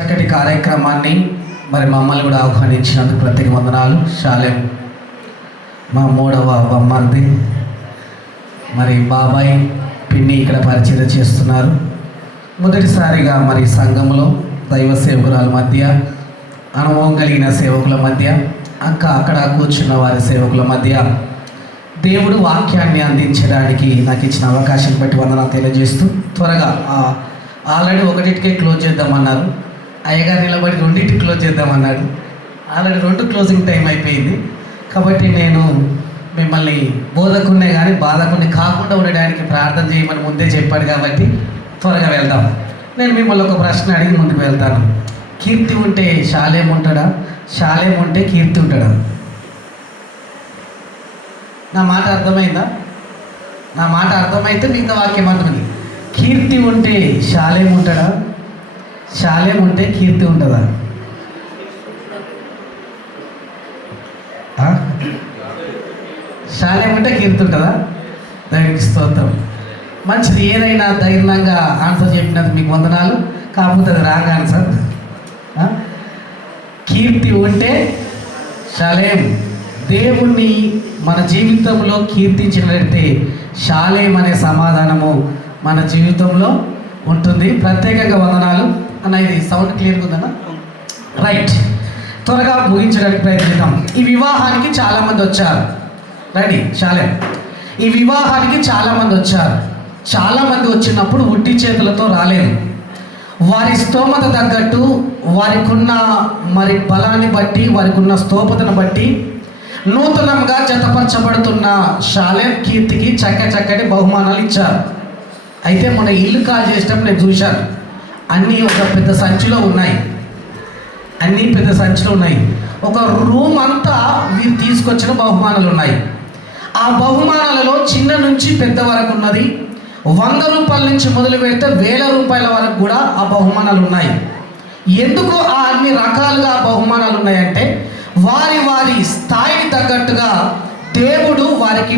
చక్కటి కార్యక్రమాన్ని మరి మమ్మల్ని కూడా ఆహ్వానించినందుకు ప్రత్యేక వందనాలు. శాలెం మా మూడవ బొమ్మర్ది మరి బాబాయ్ పిన్ని ఇక్కడ పరిచయం చేస్తున్నారు. మొదటిసారిగా మరి సంఘంలో దైవ సేవకురాల మధ్య, అనుభవం కలిగిన సేవకుల మధ్య, అక్కడ కూర్చున్న వారి సేవకుల మధ్య దేవుడు వాక్యాన్ని అందించడానికి నాకు ఇచ్చిన అవకాశం బట్టి వందనాలు తెలియజేస్తూ, త్వరగా ఆల్రెడీ ఒకటికే క్లోజ్ చేద్దామన్నారు. అయ్యగారు నిలబడి రెండింటికి క్లోజ్ చేద్దామన్నాడు. ఆల్రెడీ 2 క్లోజింగ్ టైం అయిపోయింది. కాబట్టి నేను మిమ్మల్ని బోధకున్నే కానీ బాధకుని కాకుండా ఉండడానికి ప్రార్థన చేయమని ముందే చెప్పాడు. కాబట్టి త్వరగా వెళ్దాం. నేను మిమ్మల్ని ఒక ప్రశ్న అడిగి ముందుకు వెళ్తాను. కీర్తి ఉంటే శాలేం ఉంటాడా? శాలేం ఉంటే కీర్తి ఉంటాడా? నా మాట అర్థమైందా? నా మాట అర్థమైతే మిగతా వాక్యం అర్థమైంది. కీర్తి ఉంటే శాలేం ఉంటాడా? శాలేం ఉంటే కీర్తి ఉంటుందా? శాలేం ఉంటే కీర్తి ఉంటుందా? దానికి స్తోత్రం. మంచిది. ఏదైనా ధైర్యంగా ఆన్సర్ చెప్పినందుకు మీకు వందనాలు. కాకపోతే అది రాంగ్ ఆన్సర్. కీర్తి ఉంటే శాలేం, దేవుణ్ణి మన జీవితంలో కీర్తించినట్లయితే శాలేం అనే సమాధానము మన జీవితంలో ఉంటుంది. ప్రత్యేకంగా వందనాలు అన్న. ఇది సౌండ్ క్లియర్గా ఉందన్న? రైట్. త్వరగా ముగించడానికి ప్రయత్నిద్దాం. ఈ వివాహానికి చాలామంది వచ్చారు. రండి శాలేం. ఈ వివాహానికి చాలామంది వచ్చారు. చాలామంది వచ్చినప్పుడు ఉట్టి చేతులతో రాలేదు. వారి స్తోమత తగ్గట్టు, వారికి ఉన్న మరి బలాన్ని బట్టి, వారికి ఉన్న స్తోమతను బట్టి నూతనంగా జతపరచబడుతున్న శాలేం కీర్తికి చక్కటి బహుమానాలు ఇచ్చారు. అయితే మన ఇల్లు కాల్ చేసేటప్పుడు నేను చూశాను. అన్నీ ఒక పెద్ద సంచిలో ఉన్నాయి. ఒక రూమ్ అంతా వీరు తీసుకొచ్చిన బహుమానాలు ఉన్నాయి. ఆ బహుమానాలలో చిన్న నుంచి పెద్ద వరకు ఉన్నది. 100 రూపాయల నుంచి మొదలు పెడితే 1000 రూపాయల వరకు కూడా ఆ బహుమానాలు ఉన్నాయి. ఎందుకు ఆ అన్ని రకాలుగా బహుమానాలు ఉన్నాయంటే వారి స్థాయికి తగ్గట్టుగా దేవుడు వారికి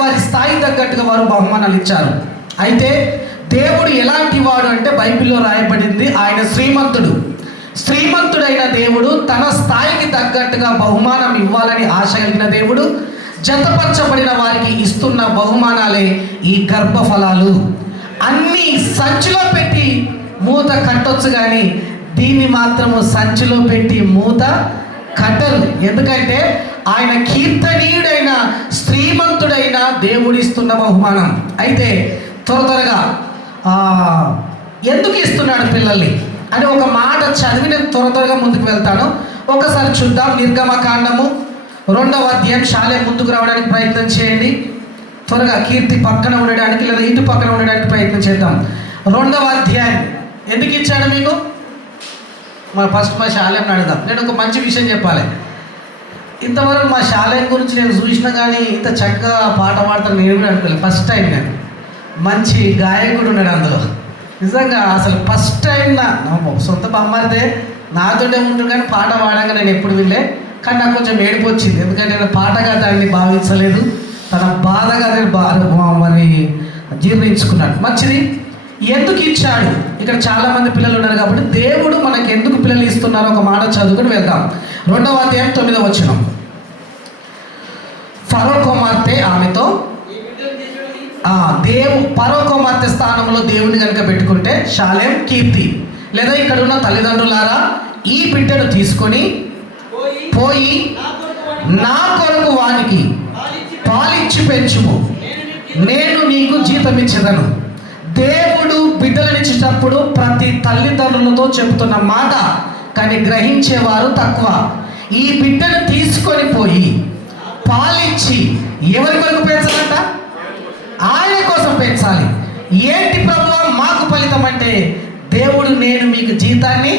వారి స్థాయి తగ్గట్టుగా వారు బహుమానాలు ఇచ్చారు. అయితే దేవుడు ఎలాంటి వాడు అంటే బైబిల్లో రాయబడింది, ఆయన శ్రీమంతుడైన దేవుడు తన స్థాయికి తగ్గట్టుగా బహుమానం ఇవ్వాలని ఆశ కలిగిన దేవుడు జతపరచబడిన వారికి ఇస్తున్న బహుమానాలే ఈ గర్భఫలాలు. అన్నీ సంచిలో పెట్టి మూత కట్టొచ్చు, కానీ దీన్ని మాత్రము సంచిలో పెట్టి మూత కట్టరు. ఎందుకంటే ఆయన కీర్తనీయుడైన శ్రీమంతుడైన దేవుడిస్తున్న బహుమానం. అయితే త్వరగా ఎందుకు ఇస్తున్నాడు పిల్లల్ని అని ఒక మాట చదివి నేను త్వరగా ముందుకు వెళ్తాను. ఒకసారి చూద్దాం. నిర్గమకాండము 2వ అధ్యాయం. శాలేం ముందుకు రావడానికి ప్రయత్నం చేయండి. త్వరగా కీర్తి పక్కన ఉండడానికి లేదా ఇంటి పక్కన ఉండడానికి ప్రయత్నం చేద్దాం. 2వ అధ్యాయం. ఎందుకు ఇచ్చాడు మీకు? ఫస్ట్ మా శాలేం అడుగుదాం. నేను ఒక మంచి విషయం చెప్పాలి. ఇంతవరకు మా శాలేం గురించి నేను చూసినా కానీ ఇంత చక్కగా పాట పాడతాను నేను కూడా అనుకోలేదు. First time. నేను మంచి గాయకుడు ఉన్నాడు అందులో. నిజంగా అసలు ఫస్ట్ టైం నా సొంత బొమ్మరిదే నాతోనే ఉంటుంది, కానీ పాట పాడంగా నేను ఎప్పుడు వినలే. కానీ నాకు కొంచెం ఏడుపు వచ్చింది. ఎందుకంటే నేను పాటగా దాన్ని భావించలేదు, తన బాధగా మరి జీర్ణించుకున్నాడు. మంచిది. ఎందుకు ఇచ్చాడు? ఇక్కడ చాలామంది పిల్లలు ఉన్నారు కాబట్టి దేవుడు మనకి ఎందుకు పిల్లలు ఇస్తున్నారో ఒక మాట చదువుకుని వెళ్దాం. 2వ అధ్యాయం 9వ వచనం. ఫరో కుమార్తె ఆమెతో ఫరో కుమార్తె స్థానంలో దేవుని కనుక పెట్టుకుంటే శాలేం కీర్తి. లేదా ఇక్కడ ఉన్న తల్లిదండ్రులారా, ఈ బిడ్డను తీసుకొని పోయి నా కొరకు వానికి పాలిచ్చి పెంచుము, నేను నీకు జీతం ఇచ్చేదను. దేవుడు బిడ్డలనిచ్చేటప్పుడు ప్రతి తల్లిదండ్రులతో చెబుతున్న మాట, కానీ గ్రహించేవారు తక్కువ. ఈ బిడ్డను తీసుకొని పోయి పాలిచ్చి ఎవరి కొరకు పెంచాలంట? ఆయన కోసం పెంచాలి. ఏంటి ప్రభువా మాకు ఫలితం అంటే, దేవుడు నేను మీకు జీతాన్ని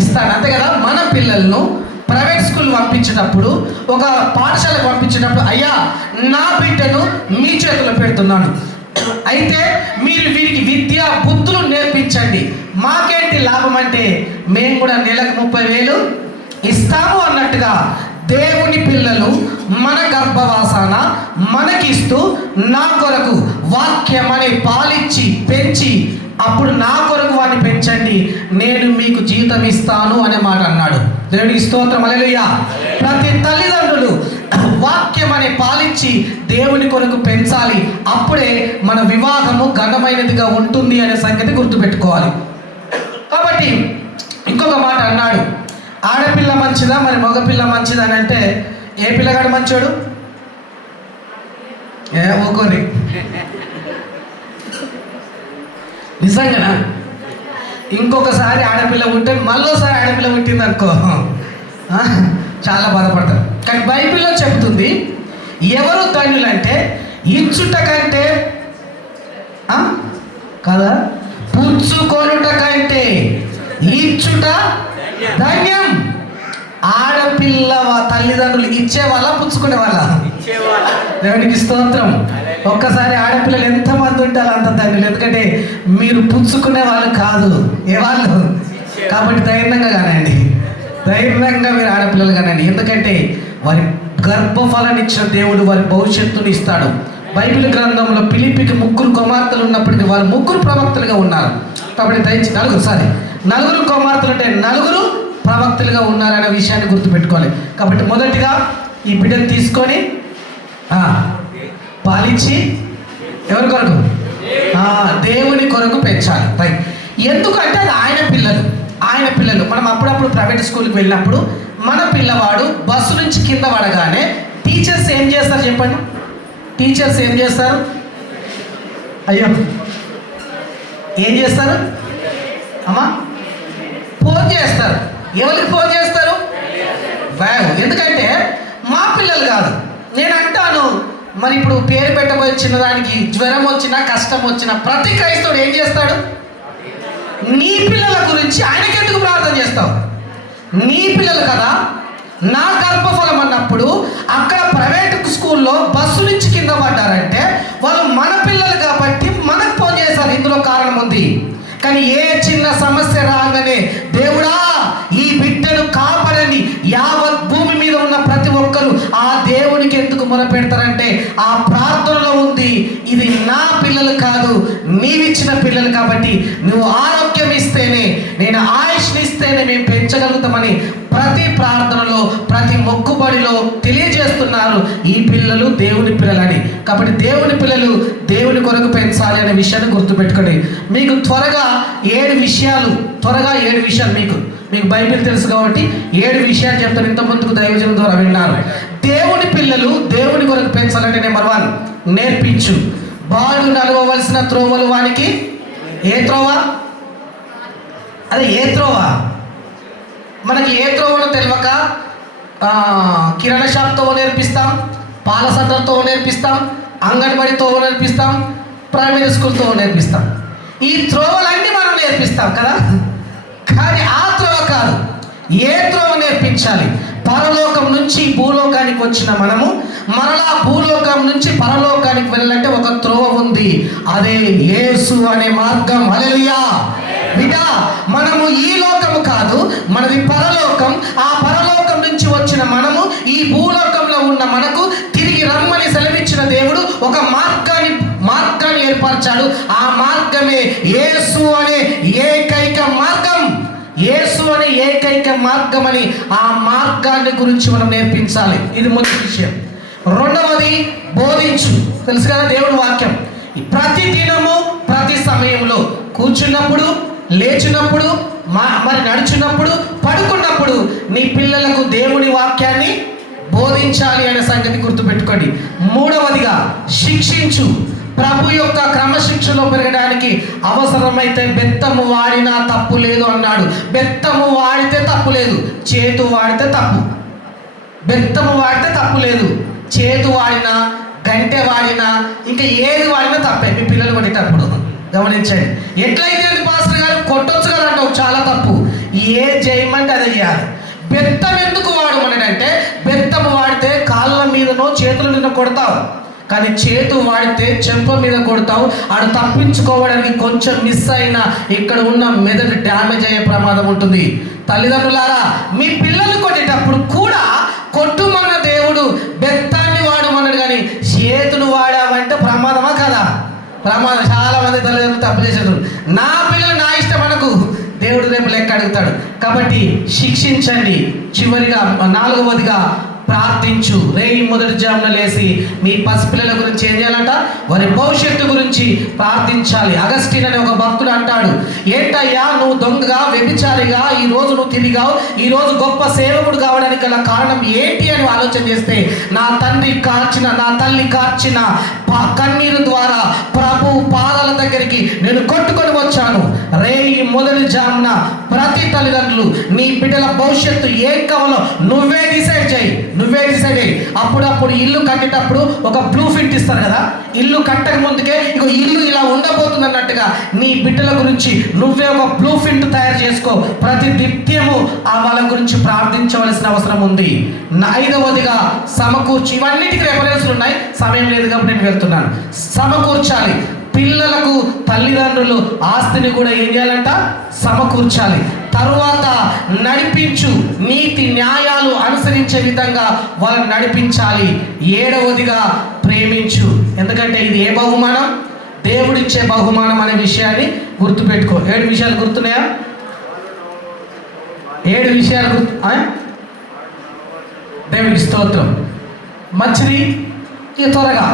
ఇస్తాను. అంతే కదా. మన పిల్లలను ప్రైవేట్ స్కూల్ పంపించినప్పుడు, ఒక పాఠశాలకు పంపించినప్పుడు, అయ్యా నా బిడ్డను మీ చేతిలో పెడుతున్నాను, అయితే మీరు వీరికి విద్యా బుద్ధులు నేర్పించండి, మాకేంటి లాభం అంటే మేము కూడా నెలకు 30,000 ఇస్తాము అన్నట్టుగా దేవుని పిల్లలు మన గర్భవాసాన మనకిస్తూ నా కొరకు వాక్యం అనే పాలిచ్చి పెంచి అప్పుడు నా కొరకు వాడిని పెంచండి, నేను మీకు జీవితం ఇస్తాను అనే మాట అన్నాడు. దేవునికి స్తోత్రం, హల్లెలూయా. ప్రతి తల్లిదండ్రులు వాక్యం అనే పాలిచ్చి దేవుని కొరకు పెంచాలి. అప్పుడే మన వివాహము ఘనమైనదిగా ఉంటుంది అనే సంగతి గుర్తుపెట్టుకోవాలి. కాబట్టి ఇంకొక మాట అన్నాడు, ఆడపిల్ల మంచిదా మరి మగపిల్ల మంచిదా అని అంటే ఏ పిల్లగాడు మంచోడు? ఊకోరి, నిజంగానా? ఇంకొకసారి ఆడపిల్ల ఉంటే మళ్ళోసారి ఆడపిల్ల పుట్టింది అనుకో చాలా బాధపడతారు. కానీ బైబిల్లో చెబుతుంది, ఎవరు ధన్యులంటే ఇచ్చుట కంటే కదా పుచ్చుకొనుట కంటే ఇచ్చుట ధన్యం. ఆడపిల్ల తల్లిదండ్రులు ఇచ్చే వాళ్ళ పుచ్చుకునే వాళ్ళ? దేవునికి స్తోత్రం. ఒక్కసారి ఆడపిల్లలు ఎంతమంది ఉంటారు అంత ధన్యులు. ఎందుకంటే మీరు పుచ్చుకునే వాళ్ళు కాదు, ఏ వాళ్ళు. కాబట్టి ధైర్యంగా కానండి, ధైర్యంగా మీరు ఆడపిల్లలు కానండి. ఎందుకంటే వారి గర్భఫలాన్ని ఇచ్చిన దేవుడు వారి భవిష్యత్తుని ఇస్తాడు. బైబిల్ గ్రంథంలో ఫిలిప్పీకి 3 కుమార్తెలు ఉన్నప్పటికీ వారు 3 ప్రవక్తలుగా ఉన్నారు. కాబట్టి దయచేసి నలుగురు కుమార్తెలు అంటే 4 ప్రవక్తలుగా ఉన్నారనే విషయాన్ని గుర్తుపెట్టుకోవాలి. కాబట్టి మొదటిగా ఈ బిడ్డను తీసుకొని పాలించి ఎవరి కొరకు? దేవుని కొరకు పెంచాలి. రైట్. ఎందుకంటే అది ఆయన పిల్లలు. మనం అప్పుడప్పుడు ప్రైవేట్ స్కూల్కి వెళ్ళినప్పుడు మన పిల్లవాడు బస్సు నుంచి కింద పడగానే టీచర్స్ ఏం చేస్తారు చెప్పండి? టీచర్స్ ఏం చేస్తారు? అయ్యో ఏం చేస్తారు అమ్మా? ఫోన్ చేస్తారు. ఎవరికి ఫోన్ చేస్తారు? ఎందుకంటే మా పిల్లలు కాదు. నేను అంటాను, మరి ఇప్పుడు పేరు పెట్టబోయే చిన్నదానికి జ్వరం వచ్చినా కష్టం వచ్చినా ప్రతి క్రైస్తవుడు ఏం చేస్తాడు? నీ పిల్లల గురించి ఆయనకెందుకు ప్రార్థన చేస్తావు? నీ పిల్లలు కదా. నా గర్భఫలం అన్నప్పుడు అక్కడ ప్రైవేట్ స్కూల్లో బస్సు నుంచి కింద పడ్డారంటే వాళ్ళు మన పిల్లలు కాబట్టి మనకు ఫోన్ చేస్తారు. ఇందులో కారణం ఉంది. కానీ ఏ చిన్న సమస్య రాగానే దేవుడా ఈ బిడ్డను కాపాడని యావత్ భూమి మీద ఉన్న ప్రతి ఒక్కరు ఆ దేవునికి ఎందుకు మొరపెడతారంటే ఆ ప్రార్థనలో ఉంది, ఇది నా పిల్లలు కాదు, నీవిచ్చిన పిల్లలు కాబట్టి నువ్వు ఆరోగ్యం ఇస్తేనే, నేను ఆయుష్ని ఇస్తేనే మేము పెంచగలుగుతామని ప్రతి ప్రార్థనలో ప్రతి మొక్కుబడిలో తెలియజేస్తున్నారు ఈ పిల్లలు దేవుని పిల్లలని. కాబట్టి దేవుని పిల్లలు దేవుని కొరకు పెంచాలి అనే విషయాన్ని గుర్తుపెట్టుకోండి. మీకు త్వరగా 7 విషయాలు మీకు బైబిల్ తెలుసు కాబట్టి 7 విషయాలు చెప్తాను. ఇంత ముందుకు దైవజనం ద్వారా విన్నారు. దేవుని పిల్లలు దేవుని కొరకు పెంచాలంటే నెంబర్ 1 నేర్పించు. బాలుడు నడవవలసిన త్రోవలు వానికి ఏ త్రోవ? అదే ఏ త్రోవ? మనకి ఏ త్రోవను తెలియక కిరాణా షాప్తో నేర్పిస్తాం, పాల సంతతో నేర్పిస్తాం, అంగన్వాడితో నేర్పిస్తాం, ప్రైమరీ స్కూల్తో నేర్పిస్తాం. ఈ త్రోవలన్నీ మనం నేర్పిస్తాం కదా. కానీ ఆ త్రోవ కాదు, ఏ త్రోవ నేర్పించాలి? పరలోకం నుంచి భూలోకానికి వచ్చిన మనము మరలా భూలోకం నుంచి పరలోకానికి వెళ్ళాలంటే ఒక త్రోవ ఉంది, అదే యేసు అనే మార్గం. హల్లెలూయా. బిడ్డ, మనము ఈ లోకము కాదు, మనది పరలోకం. ఆ పరలోకం నుంచి వచ్చిన మనము ఈ భూలోకంలో ఉన్న మనకు తిరిగి రమ్మని సెలవిచ్చిన దేవుడు ఒక మార్గాన్ని ఏర్పరిచాడు. ఆ మార్గమే యేసు అనే ఏకైక మార్గం. యేసు అనే ఏకైక మార్గం అని ఆ మార్గాన్ని గురించి మనం నేర్పించాలి. ఇది మొదటి విషయం. రెండవది బోధించు. తెలుసు కదా దేవుని వాక్యం. ప్రతి దినము ప్రతి సమయంలో కూర్చున్నప్పుడు, లేచినప్పుడు, మరి నడుచున్నప్పుడు, పడుకున్నప్పుడు నీ పిల్లలకు దేవుని వాక్యాన్ని బోధించాలి అనే సంగతి గుర్తుపెట్టుకోండి. మూడవదిగా శిక్షించు. ప్రభు యొక్క క్రమశిక్షణలో పెరగడానికి అవసరమైతే బెత్తము వాడినా తప్పు లేదు అన్నాడు. బెత్తము వాడితే తప్పు లేదు, చేతు వాడితే తప్పు. బెత్తము వాడితే తప్పు లేదు, చేతు వాడినా, గంటె వాడినా, ఇంకా ఏది వాడినా తప్పే. మీ పిల్లలు కొట్టేటప్పుడు గమనించండి. ఎట్లయితే అది పాస్టర్ గారు కొట్టొచ్చు కదా అంటావు, చాలా తప్పు. ఏ చేయమంటే అదే చేయాలి. బెత్తం ఎందుకు వాడమనంటే బెత్తము వాడితే కాళ్ళ మీదనో చేతుల మీద కొడతావు, కానీ చేతు వాడితే చెంప మీద కొడతావు. ఆడు తప్పించుకోవడానికి కొంచెం మిస్ అయినా ఇక్కడ ఉన్న మెదడు డ్యామేజ్ అయ్యే ప్రమాదం ఉంటుంది. తల్లిదండ్రులారా, మీ పిల్లలు కొట్టేటప్పుడు కూడా కొట్టుమన్న దేవుడు బెత్తాన్ని వాడమన్నాడు, కానీ చేతులు వాడామంటే ప్రమాదమా కదా? ప్రమాదం. చాలా మంది తల్లిదండ్రులు తప్పు చేశారు. నా పిల్లలు నా ఇష్టం అనకు, దేవుడు రేపు లెక్క అడుగుతాడు. కాబట్టి శిక్షించండి. చివరిగా 4వదిగా ప్రార్థించు. రేయి మొదటి జామున లేసి మీ పసిపిల్లల గురించి ఏం చేయాలంట? వారి భవిష్యత్తు గురించి ప్రార్థించాలి. అగస్టిన్ అనే ఒక భక్తుడు అంటాడు, ఏంటయ్యా నువ్వు దొంగగా, వ్యభిచారిగా ఈ రోజు నువ్వు తిరిగావు, ఈ రోజు గొప్ప సేవకుడు కావడానికి గల కారణం ఏంటి అని ఆలోచన చేస్తే, నా తల్లి కార్చిన కన్నీరు ద్వారా ప్రభు పాదాల దగ్గరికి నేను కొట్టుకొని వచ్చాను. రేయి మొదటి జామున ప్రతి తల్లిదండ్రులు నీ బిడ్డల భవిష్యత్తు ఏం కావాలో నువ్వే డిసైడ్ చేయి. అప్పుడప్పుడు ఇల్లు కట్టేటప్పుడు ఒక బ్లూ ప్రింట్ ఇస్తారు కదా, ఇల్లు కట్టక ముందుకే ఇగో ఇల్లు ఇలా ఉండబోతుంది అన్నట్టుగా నీ బిడ్డల గురించి నువ్వే ఒక బ్లూ ప్రింట్ తయారు చేసుకో. ప్రతి నిత్యము వాళ్ళ గురించి ప్రార్థించవలసిన అవసరం ఉంది. 5వదిగా సమకూర్చి. ఇవన్నిటికీ రెఫరెన్స్లు ఉన్నాయి, సమయం లేదు కాబట్టి నేను వెళ్తున్నాను. సమకూర్చాలి. పిల్లలకు తల్లిదండ్రులు ఆస్తిని కూడా ఏం చేయాలంట? సమకూర్చాలి. తరువాత నడిపించు. నీతి న్యాయాలు అనుసరించే విధంగా వాళ్ళని నడిపించాలి. 7వదిగా ప్రేమించు. ఎందుకంటే ఇది ఏ బహుమానం? దేవుడిచ్చే బహుమానం అనే విషయాన్ని గుర్తుపెట్టుకో. 7 విషయాలు గుర్తున్నాయా? 7 విషయాలు దేవుడికి స్తోత్రం. మంచిది. ఇక త్వరగా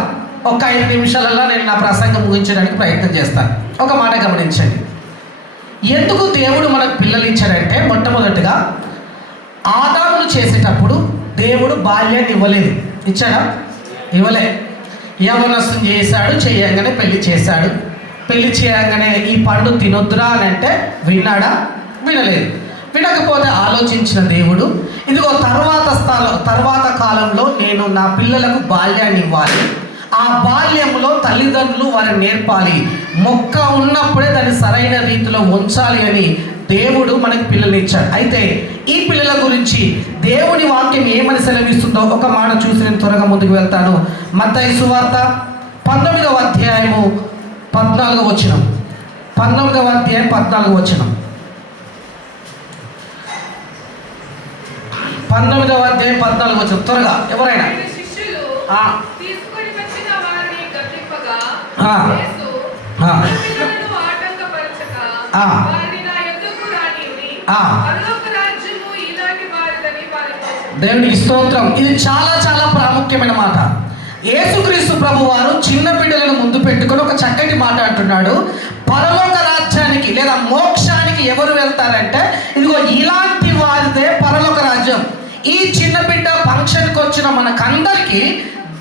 ఒక 5 నిమిషాలలో నేను నా ప్రసంగం ముగించడానికి ప్రయత్నం చేస్తాను. ఒక మాట గమనించండి. ఎందుకు దేవుడు మనకు పిల్లలు ఇచ్చాడంటే, మొట్టమొదటిగా ఆదామును చేసేటప్పుడు దేవుడు బాల్యాన్ని ఇవ్వలేదు. ఇచ్చాడా? ఇవ్వలే. యవ్వనస్తుని చేశాడు, చేయంగానే పెళ్లి చేశాడు. పెళ్లి చేయగానే ఈ పండు తినొద్దురా అని అంటే విన్నాడా? వినలేదు. వినకపోతే ఆలోచించిన దేవుడు, ఇదిగో తర్వాత కాలంలో నేను నా పిల్లలకు బాల్యాన్ని ఇవ్వాలి, ఆ బాల్యంలో తల్లిదండ్రులు వారిని నేర్పాలి, మొక్క ఉన్నప్పుడే దాన్ని సరైన రీతిలో ఉంచాలి అని దేవుడు మనకి పిల్లల్ని ఇచ్చాడు. అయితే ఈ పిల్లల గురించి దేవుని వాక్యం ఏమని సెలవిస్తుందో ఒక మాట చూసి నేను త్వరగా ముందుకు వెళ్తాను. మత్తయి సువార్త 19వ అధ్యాయము 14వ వచనం. 19వ అధ్యాయం 14వ వచనం. 19వ అధ్యాయం 14వ వచనం. త్వరగా ఎవరైనా దేవునికి స్తోత్రం. ఇది చాలా చాలా ప్రాముఖ్యమైన మాట. యేసుక్రీస్తు ప్రభు వారు చిన్న బిడ్డలను ముందు పెట్టుకొని ఒక చక్కటి మాట అంటున్నాడు. పరలోక రాజ్యానికి లేదా మోక్షానికి ఎవరు వెళ్తారంటే, ఇదిగో ఇలాంటి వారిదే పరలోక రాజ్యం. ఈ చిన్న బిడ్డ ఫంక్షన్కి వచ్చిన మనకందరికీ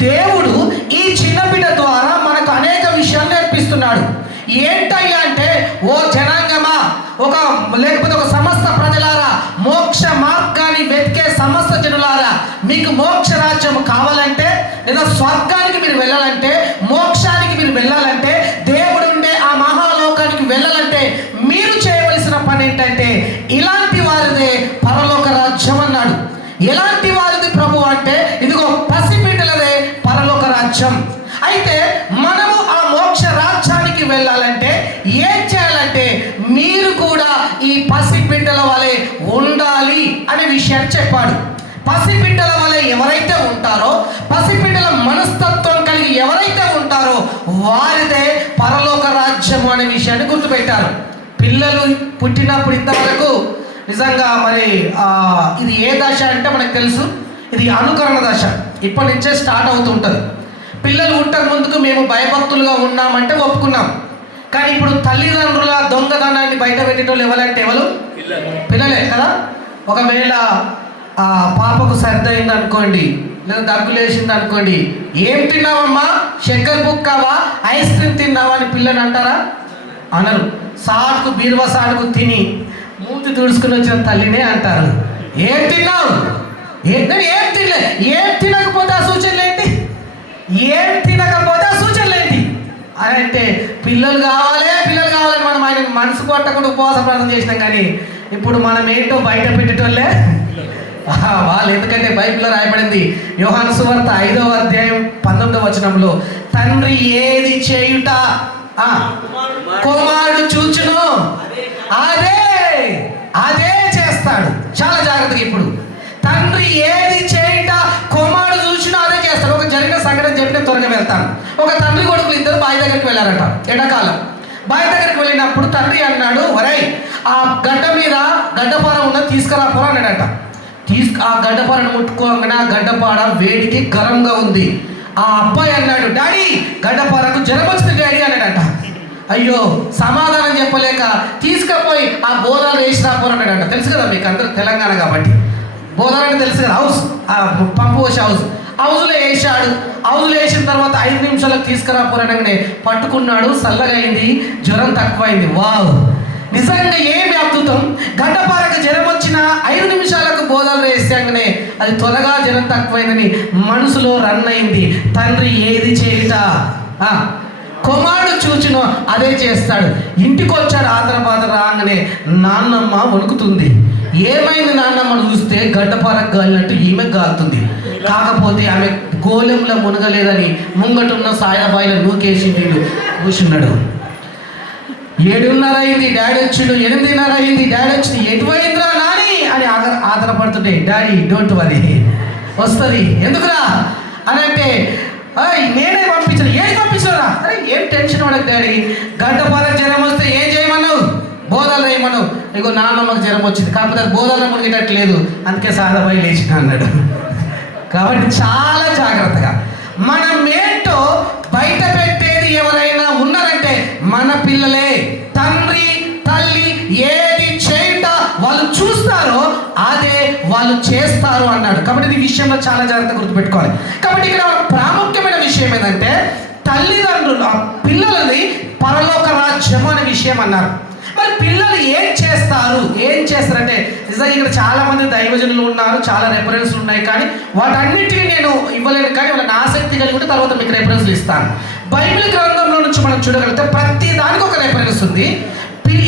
దేవుడు ఈ చిన్న బిడ్డ ద్వారా మనకు అనేక విషయాలు నేర్పిస్తున్నాడు. ఏంటయ్యా అంటే, ఓ జనాంగమా, లేకపోతే ఒక సమస్త ప్రజలారా, మోక్ష మార్గాన్ని వెతికే సమస్త జనులారా, మీకు మోక్ష రాజ్యం కావాలంటే, లేదా స్వర్గానికి మీరు వెళ్ళాలంటే, మోక్షానికి మీరు వెళ్ళాలంటే, దేవుడు ఉండే ఆ మహాలోకానికి వెళ్ళాలంటే మీరు చేయవలసిన పని ఏంటంటే, ఇలాంటి వారిదే పరలోక రాజ్యం అన్నాడు. ఎలాంటి వారిది ప్రభు అంటే, ఇదిగో పసిబిడ్డలదే పరలోక రాజ్యం. అయితే మనము ఆ మోక్ష రాజ్యానికి వెళ్ళాలంటే ఏం చేయాలంటే, మీరు కూడా ఈ పసిబిడ్డల వలె ఉండాలి అనే విషయాన్ని చెప్పాడు. పసిబిడ్డల వలె ఎవరైతే ఉంటారో, పసిబిడ్డల మనస్తత్వం కలిగి ఎవరైతే ఉంటారో వారిదే పరలోక రాజ్యము అనే విషయాన్ని గుర్తుపెట్టారు. పిల్లలు పుట్టినప్పుడు ఇంతవరకు నిజంగా మరి ఇది ఏ దశ అంటే మనకు తెలుసు, ఇది అనుకరణ దశ. ఇప్పటి నుంచే స్టార్ట్ అవుతుంటుంది. పిల్లలు పుట్టక ముందుకు మేము భయభక్తులుగా ఉన్నామంటే ఒప్పుకున్నాం. కానీ ఇప్పుడు తల్లిదండ్రుల దొంగతనాన్ని బయట పెట్టేటోళ్ళు ఎవరంటే పిల్లలే కదా. ఒకవేళ పాపకు సర్ది అయింది అనుకోండి, లేదా దగ్గులు వేసింది అనుకోండి, ఏం తిన్నావమ్మా, చక్కెర బుక్కావా, ఐస్ క్రీమ్ తిన్నావా అని పిల్లని అంటారా? అనరు. సాటుకు బీరువా సాటుకు తిని మూతి తుడుచుకుని వచ్చిన తల్లినే అంటారు, ఏం తిన్నావు, ఏం తినలే. ఏం తినకపోతే ఆ సూచనలు ఏంటి? ఏం తినకపోతే ఆ సూచనలు ఏంటి అని అంటే, పిల్లలు కావాలి మనం ఆయన మనసు కొట్టకుండా ఉపవాస ప్రార్థన చేసినాం. కానీ ఇప్పుడు మనం ఏంటో బయట పెట్టేటోళ్ళే వాళ్ళు. ఎందుకంటే బైబిల్లో రాయబడింది, యోహాను సువార్త 5వ అధ్యాయం 19వ వచనంలో, తండ్రి ఏది చేయుట కుమారుడు చూచును అదే చేస్తాడు. చాలా జాగ్రత్తగా, ఇప్పుడు తండ్రి ఏది చేయుట చెప్తాను. ఒక తండ్రి కొడుకులు ఇద్దరు బావి దగ్గరికి వెళ్ళారట ఎండాకాలం. బావి దగ్గరికి వెళ్ళినప్పుడు తండ్రి అన్నాడు, ఒరేయ్ ఆ గడ్డ మీద గడ్డపార ఉన్నది తీసుకురాపోరా అన్నాడట. ఆ గడ్డపారను ముట్టుకోగానే ఆ గడ్డపార వేడికి గరంగా ఉంది. ఆ అబ్బాయి అన్నాడు, డాడీ గడ్డపారకు జ్వరం వచ్చింది డాడీ అన్నాడట. అయ్యో సమాధానం చెప్పలేక తీసుకుపోయి ఆ బోధాలు వేసి రాపోరన్నాడట. తెలుసు కదా మీకు అందరూ తెలంగాణ కాబట్టి బోధాలు అంటే తెలుసు కదా, హౌస్ పంపు పోసే హౌస్లో వేసాడు. హౌస్లో వేసిన తర్వాత 5 నిమిషాలకు తీసుకురాపోరనగానే పట్టుకున్నాడు, చల్లగైంది, జ్వరం తక్కువైంది. వావ్, నిజంగా ఏమి అద్భుతం. గడ్డపారకు జ్వరం వచ్చిన 5 నిమిషాలకు బోధాలు వేసాగానే అది త్వరగా జ్వరం తక్కువైందని మనసులో రన్ అయింది. తండ్రి ఏది చేయుట కుమారుడు చూచినో అదే చేస్తాడు. ఇంటికి వచ్చాడు, ఆతరపాత రాగానే నాన్నమ్మ వణుకుతుంది. ఏమైంది నాన్నమ్మను చూస్తే గడ్డపారకు గాలినట్టు ఈమె గాలుతుంది. కాకపోతే ఆమె గోళంలో మునగలేదని ముంగటున్న సాయబాయిలో నూకేసి వీళ్ళు కూర్చున్నాడు. 7:30 అయింది, డాడీ వచ్చిండు. 8:30 అయింది, డాడీ వచ్చింది. ఎటువైందిరా నాని అని ఆధారపడుతుంటే, డాడీ డోంట్ వరీ వస్తుంది ఎందుకురా అని అంటే, నేనే పంపించాను. ఏది పంపించారా? అరే ఏం టెన్షన్ పడకు డాడీ, గడ్డపారకు జ్వరం వస్తే ఏం చేయమన్నావు? బోధాలు వేయమన్నావు. ఇగో నాన్నమ్మకు జ్వరం వచ్చింది, కాకపోతే అది బోధాలు మునిగేటట్లేదు, అందుకే సాదాబాయి లేచిన అన్నాడు. కాబట్టి చాలా జాగ్రత్తగా మనం ఏంటో బయట పెట్టేది ఎవరైనా ఉన్నారంటే మన పిల్లలే. తండ్రి తల్లి ఏది చేయుట వాళ్ళు చూస్తారో అదే వాళ్ళు చేస్తారు అన్నాడు. కాబట్టి ఈ విషయంలో చాలా జాగ్రత్తగా గుర్తుపెట్టుకోవాలి. కాబట్టి ఇక్కడ ప్రాముఖ్యమైన విషయం ఏంటంటే తల్లిదండ్రులు పిల్లలని పరలోక రాజ్యం అనే విషయం అన్నారు. మరి పిల్లలు ఏం చేస్తారంటే నిజంగా ఇక్కడ చాలా మంది దైవజనులు ఉన్నారు, చాలా రెఫరెన్స్లు ఉన్నాయి, కానీ వాటన్నిటిని నేను ఇవ్వలేను. కానీ వాళ్ళని ఆసక్తి కలిగి ఉంటే తర్వాత మీకు రెఫరెన్స్లు ఇస్తాను. బైబిల్ గ్రంథంలో నుంచి మనం చూడగలిగితే ప్రతి దానికి ఒక రెఫరెన్స్ ఉంది.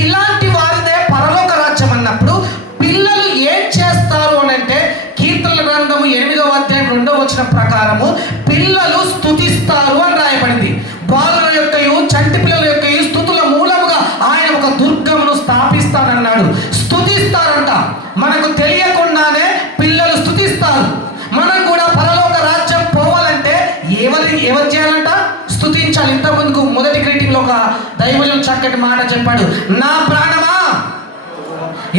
ఇలాంటి వారిదే పరలోక రాజ్యం అన్నప్పుడు పిల్లలు ఏం చేస్తారు అని అంటే కీర్తనల గ్రంథము 8వ అధ్యాయం 2వ వచనం ప్రకారము పిల్లలు స్తుతిస్తారు అని రాయబడింది. బాలుల యొక్కయు చంటి పిల్లల యొక్కయు స్తుతుల మూలముగా ఆయన ఒక దుర్గమును స్థాపిస్తానన్నాడు. స్తుతిస్తారంట. మనకు తెలియకుండానే పిల్లలు స్తుతిస్తారు. మనం కూడా పరలోక రాజ్యం పోవాలంటే ఎవరు చేయాలంట? స్తుతించాలి. ఇంతకుముందుకు మొదటి గ్రీటింగ్లో ఒక దైవజనుడు చక్కటి మాట చెప్పాడు, నా ప్రాణమా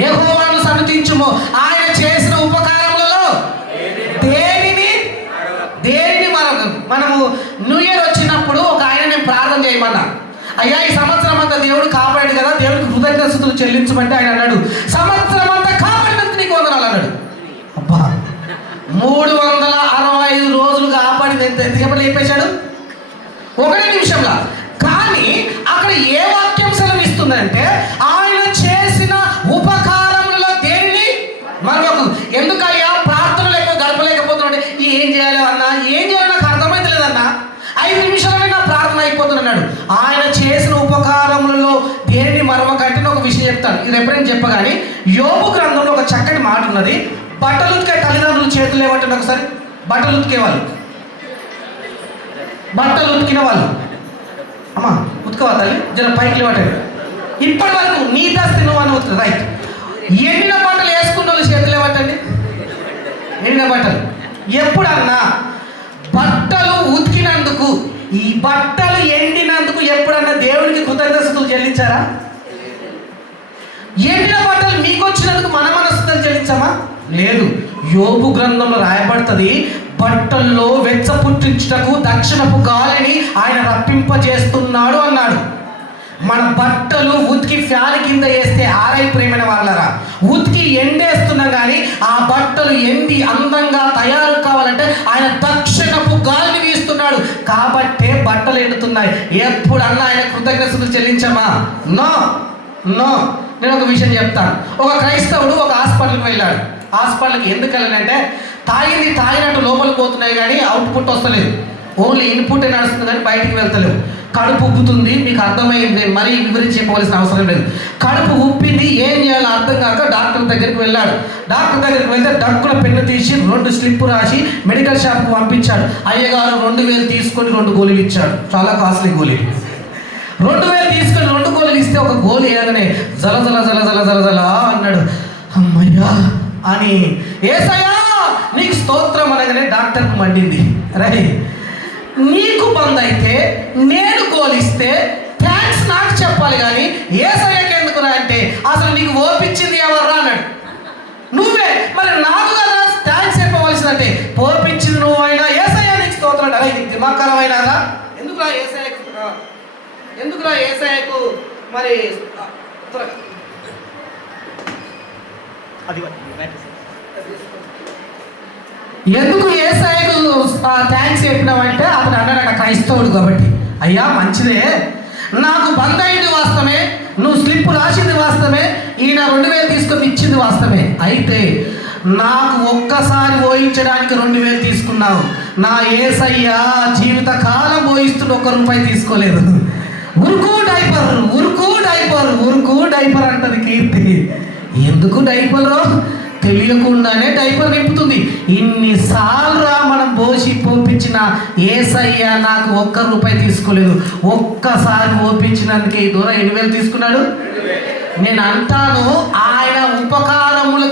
యెహోవాను సన్నుతించుము, ఆయన చేసిన ఉపకారములలో దేనిని మనము న్యూ ఇయర్ వచ్చినప్పుడు ఒక ఆయన నేను ప్రార్థన చేయమన్నా, అయ్యా ఈ సంవత్సరం అంతా దేవుడు కాపాడు కదా, దేవుడికి కృతజ్ఞతలు చెల్లించమంటే ఆయన అన్నాడు, సంవత్సరం అంతా కాపాడినందుకు నీకు వందనాలు అన్నాడు. అబ్బా, 365 రోజులు కాపాడింది ఎంతసేపటి లేపేశాడు? 1 నిమిషంలో. కానీ అక్కడ ఏ వాక్యం సెలవిస్తుందంటే ఆయన చేసిన ఉపకారములలో దేనిని మరొక. ఎందుకయ్యా ప్రార్థనలు ఎక్కువ గడపలేకపోతున్నాడు? ఏం చేయాలి అన్నా, ఏం చేయాలి నాకు అర్థమైతే లేదన్నా, 5 నిమిషాలనే నా ప్రార్థన అయిపోతున్నాడు. ఆయన చేసిన ఉపకారములలో దేనిని మరొకంటే ఒక విషయం చెప్తాను. ఈ రెఫరెన్స్ చెప్పగానే యోబు గ్రంథంలో ఒక చక్కటి మాట ఉన్నది. బట్టలు ఉతికే తల్లిదండ్రులు చేతులు లేవట్టండి ఒకసారి. బట్టలు ఉతికే వాళ్ళు, బట్టలు ఉతికిన వాళ్ళు, అమ్మా ఉతుకవా తల్లి, జర పైకి లేవటండి. ఇప్పటి వరకు నీ దస్తి నువ్వు అని ఉతుకు, రైట్. ఎండిన బట్టలు వేసుకున్న వాళ్ళు చేతులు లేవట్టండి. ఎండిన బట్టలు ఎప్పుడన్నా బట్టలు ఉతికినందుకు, ఈ బట్టలు ఎండినందుకు ఎప్పుడన్నా దేవునికి కృతజ్ఞతలు చెల్లించారా? ఎండిన బట్టలు మీకు వచ్చినందుకు మన మనస్సుతో చెల్లించామా? లేదు. యోబు గ్రంథంలో రాయబడుతుంది, బట్టల్లో వెచ్చ పుట్టించుటకు దక్షిణపు గాలిని ఆయన రప్పింపజేస్తున్నాడు అన్నాడు. మన బట్టలు ఉతికి ఫ్యాన్ కింద వేస్తే ఆరైపోయిన వాళ్ళరా, ఉతికి ఎండేస్తున్నాం కానీ ఆ బట్టలు ఎండి అందంగా తయారు కావాలంటే ఆయన దక్షిణపు గాలిని వీస్తున్నాడు. కాబట్టే బట్టలు ఎండుతున్నాయి. ఎప్పుడన్నా ఆయన కృతజ్ఞతలు చెల్లించమా? No no. నేను ఒక విషయం చెప్తాను. ఒక క్రైస్తవుడు ఒక హాస్పిటల్కి వెళ్ళాడు. హాస్పిటల్కి ఎందుకు వెళ్ళాలంటే తాగినట్టు లోపలికి పోతున్నాయి కానీ అవుట్పుట్ వస్తలేదు, ఓన్లీ ఇన్పుటే నడుస్తుంది కానీ బయటికి వెళ్తలేవు. కడుపు ఉబ్బుతుంది, మీకు అర్థమైంది, మరీ వివరించి చెప్పవలసిన అవసరం లేదు. కడుపు ఉప్పింది, ఏం చేయాలో అర్థం కాక డాక్టర్ దగ్గరికి వెళ్ళాడు. డాక్టర్ దగ్గరికి వెళ్తే డక్కుల పెన్ను తీసి 2 స్లిప్ రాసి మెడికల్ షాప్కి పంపించాడు. అయ్యగారు 2000 తీసుకొని 2 గోళీలు ఇచ్చాడు. చాలా కాస్ట్లీ గోళీలు. 2000 తీసుకొని 2 గోళీలు ఇస్తే ఒక గోళీ ఏదనే జల జల జల జల జల జల అన్నాడు. అమ్మయ్యా అని, ఏసయ్యా నీకు స్తోత్రం అనగానే డాక్టర్కు మండింది. రై నీకు బంద్ అయితే నేను గోలిస్తే థ్యాంక్స్ నాకు చెప్పాలి కానీ యేసయ్యకి ఎందుకురా అంటే అసలు నీకు ఓపిచ్చింది ఎవర్రా అన్నాడు. నువ్వే, మరి నాకు కదా థ్యాంక్స్ చెప్పవలసిందంటే పోపించింది నువ్వైనా యేసయ్య నీకు స్తోత్రం. అరే నీకు దిమాకరమైనారా? ఎందుకురా యేసయ్యకు మరి ఎందుకు యేసయ్యకు థ్యాంక్స్ చెప్పినావంటే అతను అన్నాడు క్రైస్తవుడు కాబట్టి. అయ్యా మంచిదే, నాకు బంద్ అయింది వాస్తవమే, నువ్వు స్లిప్ రాసింది వాస్తవమే, ఈయన 2000 తీసుకొని ఇచ్చింది వాస్తవమే. అయితే నాకు ఒక్కసారి పోయించడానికి 2000 తీసుకున్నావు. నా యేసయ్య జీవిత కాలం పోయిస్తున్న ₹1 తీసుకోలేదు. ఉరుకు డైపర్ అంటది కీర్తి. ఎందుకు డైపరు? తెలియకుండానే డైపర్ నింపుతుంది. ఇన్నిసార్లు మనం పోసి పోపించిన యేసయ్య నాకు ₹1 తీసుకోలేదు. ఒక్కసారి పోపించినందుకే ఈ దూరం 2000 తీసుకున్నాడు. నేను అంటాను, ఆయన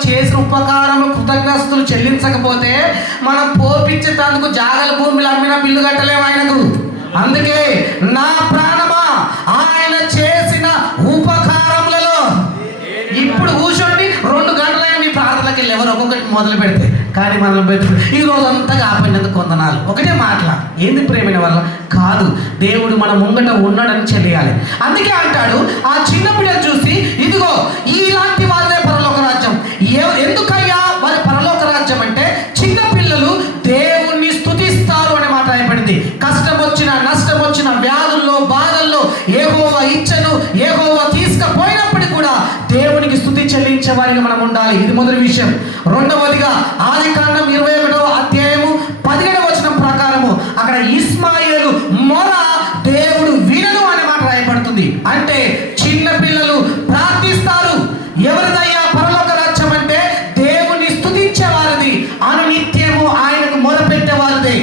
చేసిన ఉపకారములు కృతజ్ఞతలు చెల్లించకపోతే మనం పోపించేందుకు జాగల భూమిలో అమ్మిన బిల్లు కట్టలేము ఆయనకు. అందుకే నా ప్రాణమా ఆయన చేసిన ఉపకారములలో ఇప్పుడు కూర్చోండి 2 గంటలైన మీ ప్రార్థనకి వెళ్ళి ఎవరు ఒక్కొక్కటి మొదలు పెడితే కానీ మనం పెట్టుకుని ఈ రోజు అంతా కాపాడినందుకు కొందనాలు ఒకటే మాటల ఏంది ప్రేమైన వల్ల కాదు, దేవుడు మన ముంగట ఉన్నాడని తెలియాలి. అందుకే అంటాడు ఆ చిన్న బిడ్డను చూసి, ఇదిగో ఇలాంటి వాళ్ళే పరలోక రాజ్యం. ఎందుకయ్యా వారి పరలోక రాజ్యం అంటే చిన్న పిల్లలు దేవుణ్ణి స్తుతిస్తారు అనే మాట రాయబడింది. కష్టం వచ్చిన నష్టం వచ్చిన వ్యాధుల్లో బాధల్లో యెహోవా ఇచ్చను యెహోవా తీసుకుపోయినప్పటికీ కూడా దేవునికి స్తుతి చెల్లించే వారిగా మనం ఉండాలి. ఇది మొదటి విషయం. రెండవదిగా ఆదికాండం 21వ అధ్యాయము 17వ వచనం ప్రకారము అక్కడ ఇస్మాయేలు మొర దేవుడు వినను అనే మాట రాయబడుతుంది. అంటే చిన్న పిల్లలు ప్రార్థిస్తారు. ఎవరిదయ్యా పరలోక రాజ్యం అంటే దేవుని స్తుతించే వారిది, అనునిత్యము ఆయనకు మొరపెట్టేవారిదే.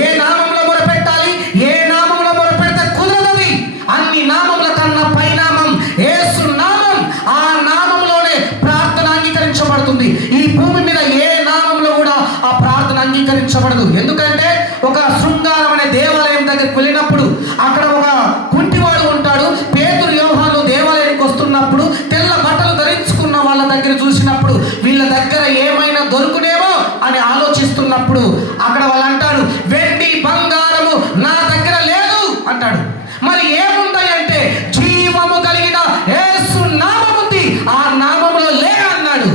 ఏ నామంలో మొరపెట్టాలి, ఏ నామంలో మొరపెడితే కుదరదు. అన్ని నామముల కన్నా పైనామం యేసు నామం. ఆ నామంలోనే ప్రార్థన అంగీకరించబడుతుంది. ఈ భూమి మీద ఏ నామంలో కూడా ఆ ప్రార్థన అంగీకరించబడదు. ఎందుకంటే ఒక శృంగారం అనే దేవాలయం దగ్గరికి వెళ్ళినప్పుడు అక్కడ ఒక కుంటివాడు ఉంటాడు. పేతురు యోహాను దేవాలయానికి వస్తున్నప్పుడు తెల్ల బట్టలు ధరించుకున్న వాళ్ళ దగ్గర చూసినప్పుడు వీళ్ళ దగ్గర ఏమైనా దొరుకునేమో అని ఆలోచిస్తున్నప్పుడు అక్కడ వాళ్ళు అంటారు, వెండి బంగారము నా దగ్గర లేదు అంటాడు. మరి ఏముంటాయి అంటే జీవము కలిగిన యేసు నామం ఉంది, ఆ నామములో లే అన్నాడు.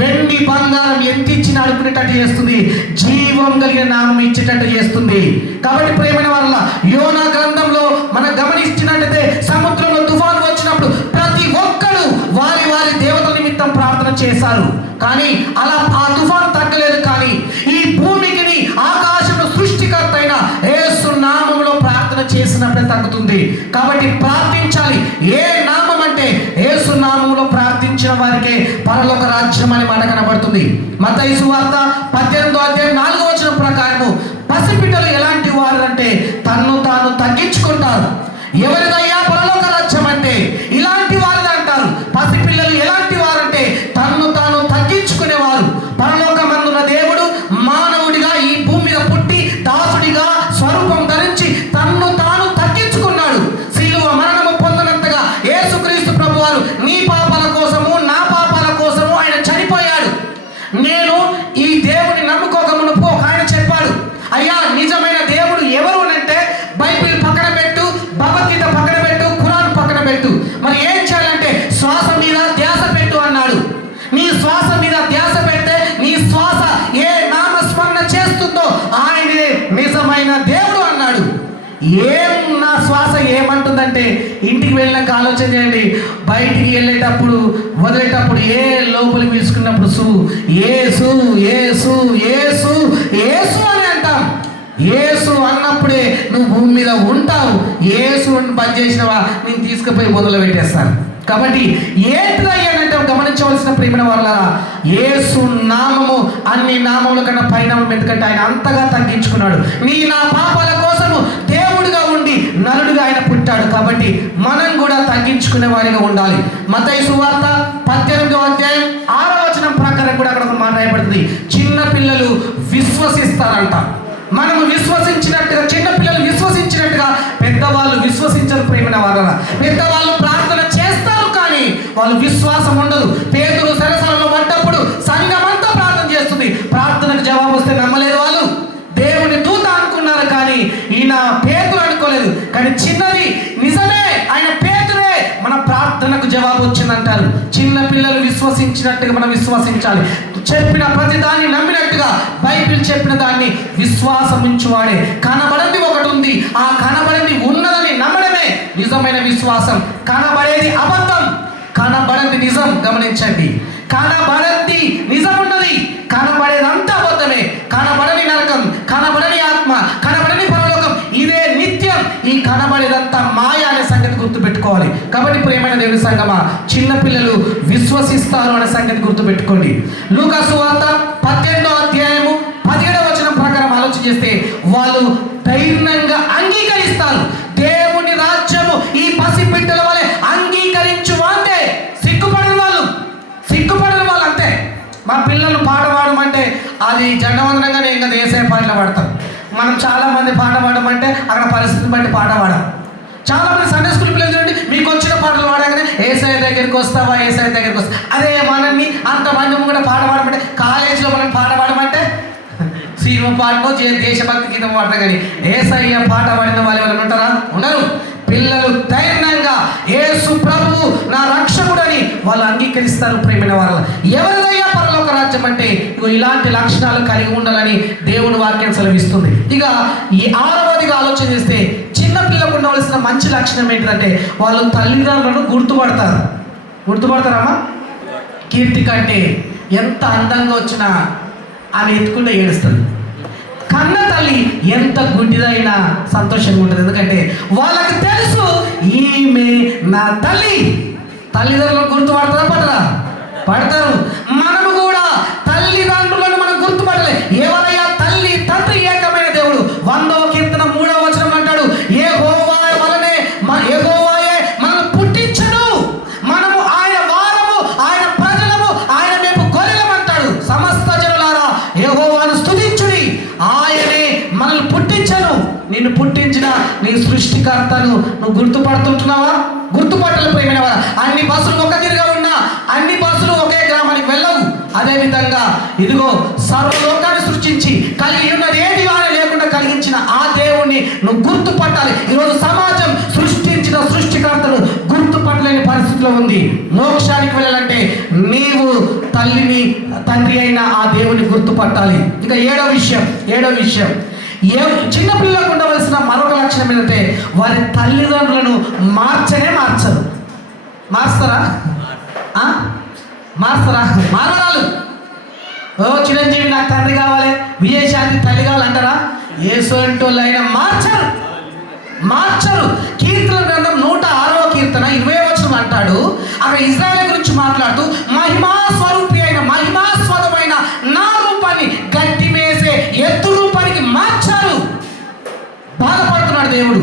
వెండి బంగారం ఎంత ఇచ్చినా అడుకునేటట్టు చేస్తుంది, జీవం కలిగిన నామం ఇచ్చేటట్టు చేస్తుంది. కాబట్టి ప్రేమైన వాళ్ళ యోనా గ్రంథంలో మనం గమనించినట్టయితే సముద్రంలో తుఫాను వచ్చినప్పుడు ప్రతి ఒక్కరు వారి వారి దేవతల నిమిత్తం ప్రార్థన చేశారు. కానీ అలా ఆ తుఫాను తగ్గలేదు. కానీ ఈ భూమికి ఆకాశంలో సృష్టికర్త అయిన యేసు నామములో ప్రార్థన చేసినప్పుడే తగ్గుతుంది. కాబట్టి ప్రార్థించాలి. ఏ నామం అంటే యేసు నామములో ప్రార్థించిన వారికే పరలోక రాజ్యం అనే మాట కనబడుతుంది. మత్తయి సువార్త 18వ అధ్యాయం 4వ వచనం ప్రకారము పసిపిల్లలు ఎలాంటి వారు అంటే తన్ను తాను తగ్గించుకుంటారు. ఎవరిదయ్యా పరలోక రాజ్యం అంటే ఇలాంటి వారిని అంటారు. పసిపిల్లలు ఎలాంటి వారంటే తన్ను తాను తగ్గించుకునేవారు. పరలోకమందున్న దేవుడు మానవుడిగా ఈ భూమి మీద పుట్టి దాసుడిగా స్వరూపం ధరించి తన్ను తాను తగ్గించుకున్నాడు. సిలువ మరణము పొందనంతగా యేసుక్రీస్తు ప్రభువారు నీ పాపాల కోసము నా పాపాల కోసము ఆయన చనిపోయాడు. నేను ఈ దేవుని నమ్ముకోక మునుపు ఒక ఆయన చెప్పాడు, అయ్యా నిజమైన దేవుడు ఎవరు అంటే బైబిల్ పక్కన పెట్టు, భగవద్గీత పక్కన పెట్టు, ఖురాన్ పక్కన పెట్టు, మరి ఏం చేయాలంటే శ్వాస మీద ధ్యాస పెట్టు అన్నాడు. నీ శ్వాస మీద ధ్యాస పెడితే నీ శ్వాస ఏ నామస్మరణ చేస్తుందో ఆయనే నిజమైన దేవుడు అన్నాడు. ఏం నా శ్వాస ఏమంటుందంటే ఇంటికి వెళ్ళినాక ఆలోచన చేయండి. బయటికి వెళ్ళేటప్పుడు వదిలేటప్పుడు ఏ లోపలికి పిలుచుకున్నప్పుడు యేసు యేసు యేసు యేసు అని అంటాం. యేసు అన్నప్పుడే నువ్వు భూమి మీద ఉంటావు. యేసుని బంద్ చేసినవా నేను తీసుకుపోయి మొదలు పెట్టేస్తాను. కాబట్టి ఏంటిదయ్యానంటే గమనించవలసిన ప్రేమ వల్ల యేసు నామము అన్ని నామముల కన్నా పైనామం. ఎందుకంటే ఆయన అంతగా తగ్గించుకున్నాడు. నా పాపాల కోసము దేవుడిగా ఉండి నరుడిగా ఆయన పుట్టాడు. కాబట్టి మనం కూడా తగ్గించుకునే వారిగా ఉండాలి. మత్తయి సువార్త 18వ అధ్యాయం 6వ వచనం ప్రకారం కూడా అక్కడ ఒక మాట రాయబడుతుంది. చిన్న పిల్లలు విశ్వసిస్తారంట. మనము విశ్వసించినట్టుగా, చిన్న పిల్లలు విశ్వసించినట్టుగా పెద్దవాళ్ళు విశ్వసించరు. ప్రేమైన వారలా, పెద్దవాళ్ళు ప్రార్థన చేస్తారు కానీ వాళ్ళు విశ్వాసం ఉండదు. పేతురు సరసలలో పడ్డప్పుడు సంఘమంతా ప్రార్థన చేస్తుంది, ప్రార్థనకు జవాబు వస్తే నమ్మలేదు వాళ్ళు. దేవుని దూత అనుకున్నారు కానీ ఈయన పేతురు అనుకోలేదు. కానీ చిన్నది నిజమే, ఆయన పేతురే, మన ప్రార్థనకు జవాబు వచ్చిందంటారు. చిన్న పిల్లలు విశ్వసించినట్టుగా మనం విశ్వసించాలి. చెప్పిన ప్రతి దాన్ని నమ్మినట్టుగా బైబిల్ చెప్పిన దాన్ని విశ్వాసం ఉంచువాడే. కనబడింది ఒకటి ఉంది, ఆ కనబడింది ఉన్నదని నమ్మడమే నిజమైన విశ్వాసం. కనబడేది అబద్ధం, కనబడింది నిజం. గమనించండి, కనబడింది నిజం ఉన్నది, కనబడేదంతా అబద్ధమే. కనబడని నరకం, కనబడని ఆత్మ, కనబడని పరలోకం, ఇదే నిత్యం. ఈ కనబడేదంతా మాయ అనే సంగతి గుర్తుపెట్టుకోవాలి. కాబట్టి ప్రియమైన దేవుని సంగమా, చిన్న పిల్లలు విశ్వసిస్తారు అనే సంగతి గుర్తుపెట్టుకోండి. లూకా సువార్త 18వ అధ్యాయము 17వ వచనం ప్రకారం ఆలోచన చేస్తే వాళ్ళు ధైర్యంగా అంగీకరిస్తారు. దేవుని రాజ్యము ఈ పసిబిడ్డల వలె అంగీకరించు వాందే. సిగ్గుపడని వాళ్ళు అంతే. మా పిల్లలు పాట పాడమంటే అది జెండవందనంగానే ఇంకా దేశీయ పాటలు పాడతారు. మనం చాలామంది పాట పాడమంటే అక్కడ పరిస్థితిని బట్టి పాట పాడాం. చాలామంది సండే స్కూల్ పిల్లలు చూడండి, మీకు వచ్చిన పాటలు పాడగానే ఏసఐ దగ్గరికి వస్తావా, ఏసఐ దగ్గరికి వస్తా. అదే మనల్ని అంతమంది కూడా పాట పాడమంటే, కాలేజీలో మనం పాట పాడమంటే సినిమా పాటలో దేశభక్తి గీతం పాడతాం. కానీ ఏసయ్య పాట పాడిన వాళ్ళు ఎవరైనా ఉంటారా? ఉండరు. పిల్లలు ధైర్యంగా యేసు ప్రభువు నా రక్షకుడని వాళ్ళు అంగీకరిస్తారు. ప్రేమైన వాళ్ళు ఎవరిదయ్యా పరలోక రాజ్యం అంటే ఇలాంటి లక్షణాలు కలిగి ఉండాలని దేవుని వాక్యం సెలవిస్తుంది. ఇక ఈ 6వదిగా ఆలోచన చేస్తే చిన్న పిల్లలకు ఉండవలసిన మంచి లక్షణం ఏంటంటే వాళ్ళు తల్లిదండ్రులను గుర్తుపడతారమ్మా. కీర్తి కంటే ఎంత అందంగా వచ్చినా ఆమె ఎత్తుకుంటే ఏడుస్తుంది. కన్న తల్లి ఎంత గుడ్డిదైనా సంతోషంగా ఉంటుంది. ఎందుకంటే వాళ్ళకి తెలుసు ఈమె నా తల్లి. తల్లిదండ్రులను గుర్తుపడతారా? పడతారు. మనము కూడా తల్లిదండ్రులను మనం గుర్తుపడలే. ఎవరయ్యా తల్లి తండ్రి ఏకమైన దేవుడు. 100వ కీర్తన 3వ వచనం అంటాడు, యెహోవా వలనే యెహోవాయే మనల్ని పుట్టించను, మనము ఆయన వారము, ఆయన ప్రజలము, ఆయన మేము గొర్రెలం అంటాడు. సమస్త జనులారా యెహోవాను స్తుతించుడి, ఆయనే మనల్ని పుట్టించను. నిన్ను పుట్టించిన నీ సృష్టికర్తను నువ్వు గుర్తుపడుతుంటున్నావా? గుర్తుపట్టలు ప్రేమైన వారా. అన్ని బస్సులు ఒక తిరిగా ఉన్నా అన్ని బస్సులు ఒకే గ్రామానికి వెళ్ళవు. అదేవిధంగా ఇదిగో సర్వలోకాన్ని సృష్టించి కలిగి ఉన్నది ఏది వారే లేకుండా కలిగించిన ఆ దేవుణ్ణి నువ్వు గుర్తుపట్టాలి. ఈరోజు సమాజం సృష్టించిన సృష్టికర్తను గుర్తుపట్టలేని పరిస్థితిలో ఉంది. మోక్షానికి వెళ్ళాలంటే నీవు తల్లిని తండ్రి అయిన ఆ దేవుని గుర్తుపట్టాలి. ఇక ఏడో విషయం చిన్నపిల్లలకు ఉండవలసిన మరొక లక్షణం ఏంటంటే వారి తల్లిదండ్రులను మార్చరు. మారుస్తారా? మారరాలు. చిరంజీవి నాకు తండ్రి కావాలి, విజయశాంతి తల్లి కావాలంటారా? ఏసోంటోళ్ళు అయినా మార్చరు. కీర్తన గ్రంథం 106వ కీర్తన 20వ వచనం అంటాడు, అక్కడ ఇజ్రాయేల్ గురించి మాట్లాడుతూ మహిమా స్వరూపి అయిన మహిమాస్పదమైన నా రూపాన్ని గట్టి మేసే ఎత్తు రూపానికి మార్చారు. బాధపడుతున్నాడు దేవుడు.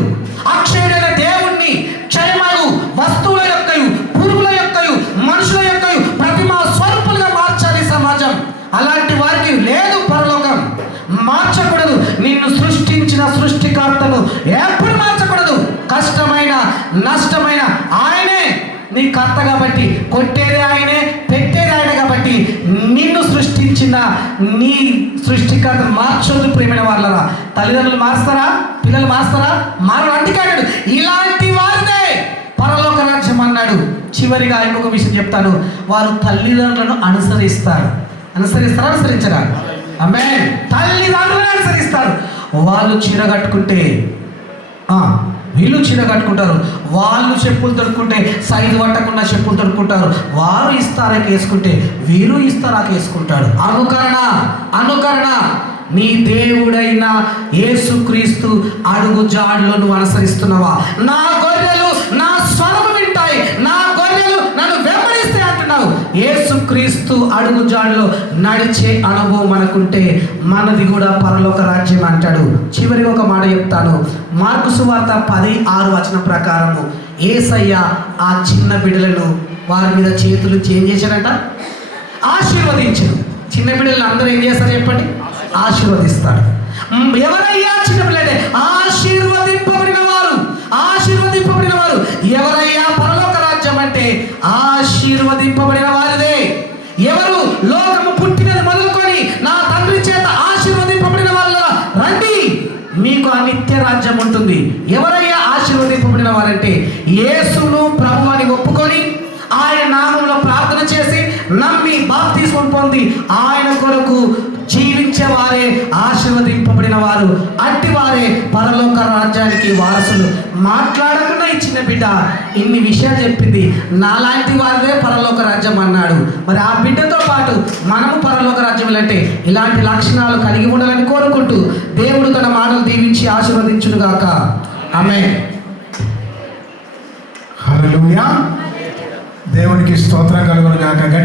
అక్షయుడైన దేవుణ్ణి క్షయమగు వస్తువుల యొక్కయు, పురుగుల యొక్కయు, మనుషుల యొక్కయు ప్రతిమా స్వరూపులుగా మార్చాలి సమాజం. అలాంటి వారికి లేదు పరలోకం. మార్చకూడదు. నిన్ను సృష్టించిన సృష్టికర్తను ఎప్పుడు మార్చకూడదు. కష్టమైన నష్టమైన ఆయనే నీ కర్త కాబట్టి, కొట్టేదే ఆయనే, పెట్టేది ఆయన కాబట్టి నిన్ను సృష్టించిన నీ సృష్టికర్తను మార్చొద్దు. ప్రేమైన వాళ్ళరా, తల్లిదండ్రులు మారుస్తారా? పిల్లలు మారుస్తారా? మారు. అంటుకాడు ఇలాంటి వారిదే పరలోక రాజ్యం అన్నాడు. చివరిగా ఇంకొక విషయం చెప్తాను, వారు తల్లిదండ్రులను అనుసరించరా? ఆమేన్. తల్లిదండ్రులను అనుసరిస్తారు. వాళ్ళు చీర కట్టుకుంటే వీళ్ళు చీర కట్టుకుంటారు, వాళ్ళు చెప్పులు తొడుక్కుంటే సైజు పట్టకుండా చెప్పులు తొడుక్కుంటారు. వారు ఇస్తారాకి వేసుకుంటే వీరు ఇస్తారాకి వేసుకుంటాడు. అనుకరణ. నీ దేవుడైన యేసుక్రీస్తు అడుగు జాడులో నువ్వు అనుసరిస్తున్నావా? నా గొర్రెలు నా స్వరము వింటాయి, నా గొర్రెలు నన్ను వెంబడిస్తే అంటున్నావు. యేసుక్రీస్తు అడుగు జాడులో నడిచే అనుభవం మనకుంటే మనది కూడా పరలోక రాజ్యం అంటాడు. చివరి ఒక మాట చెప్తాను. మార్కు సువార్త 10:6 వచనం ప్రకారము యేసయ్య ఆ చిన్న బిడ్డలను వారి మీద చేతులు చేంజ్ చేశారంట, ఆశీర్వదించారు. చిన్న బిడ్డలను అందరూ ఏం చేస్తారు చెప్పండి? ఆశీర్వదిస్తాడు. ఎవరయ్యా చిన్నపిల్లడే? ఆశీర్వదింపబడిన వారు. ఎవరయ్యా పరలోక రాజ్యం అంటే ఆశీర్వదింపబడిన వారిదే. ఎవరు? లోకము పుట్టినది మొదలుకొని నా తండ్రి చేత ఆశీర్వదింపబడిన వాళ్ళ రండి, మీకు ఆ నిత్య రాజ్యం ఉంటుంది. ఎవరయ్యా ఆశీర్వదింపబడిన వారంటే యేసును ప్రభు అని ఒప్పుకొని ఆయన నామంలో ప్రార్థన చేసి నమ్మి బాప్తిస్మం పొంది ఆయన కొరకు జీవించే వారే ఆశీర్వదింపబడిన వారు. అట్టి వారే పరలోక రాజ్యానికి వారసులు. మాట్లాడకుండా ఈ చిన్న బిడ్డ ఇన్ని విషయాలు చెప్పింది. నాలాంటి వారిదే పరలోక రాజ్యం అన్నాడు. మరి ఆ బిడ్డతో పాటు మనము పరలోక రాజ్యం అంటే ఇలాంటి లక్షణాలు కలిగి ఉండాలని కోరుకుంటూ దేవుడు తన మాటలు దీవించి ఆశీర్వదించును గాక. ఆమేన్. హల్లెలూయా. దేవునికి స్తోత్రం కలుగును గాక.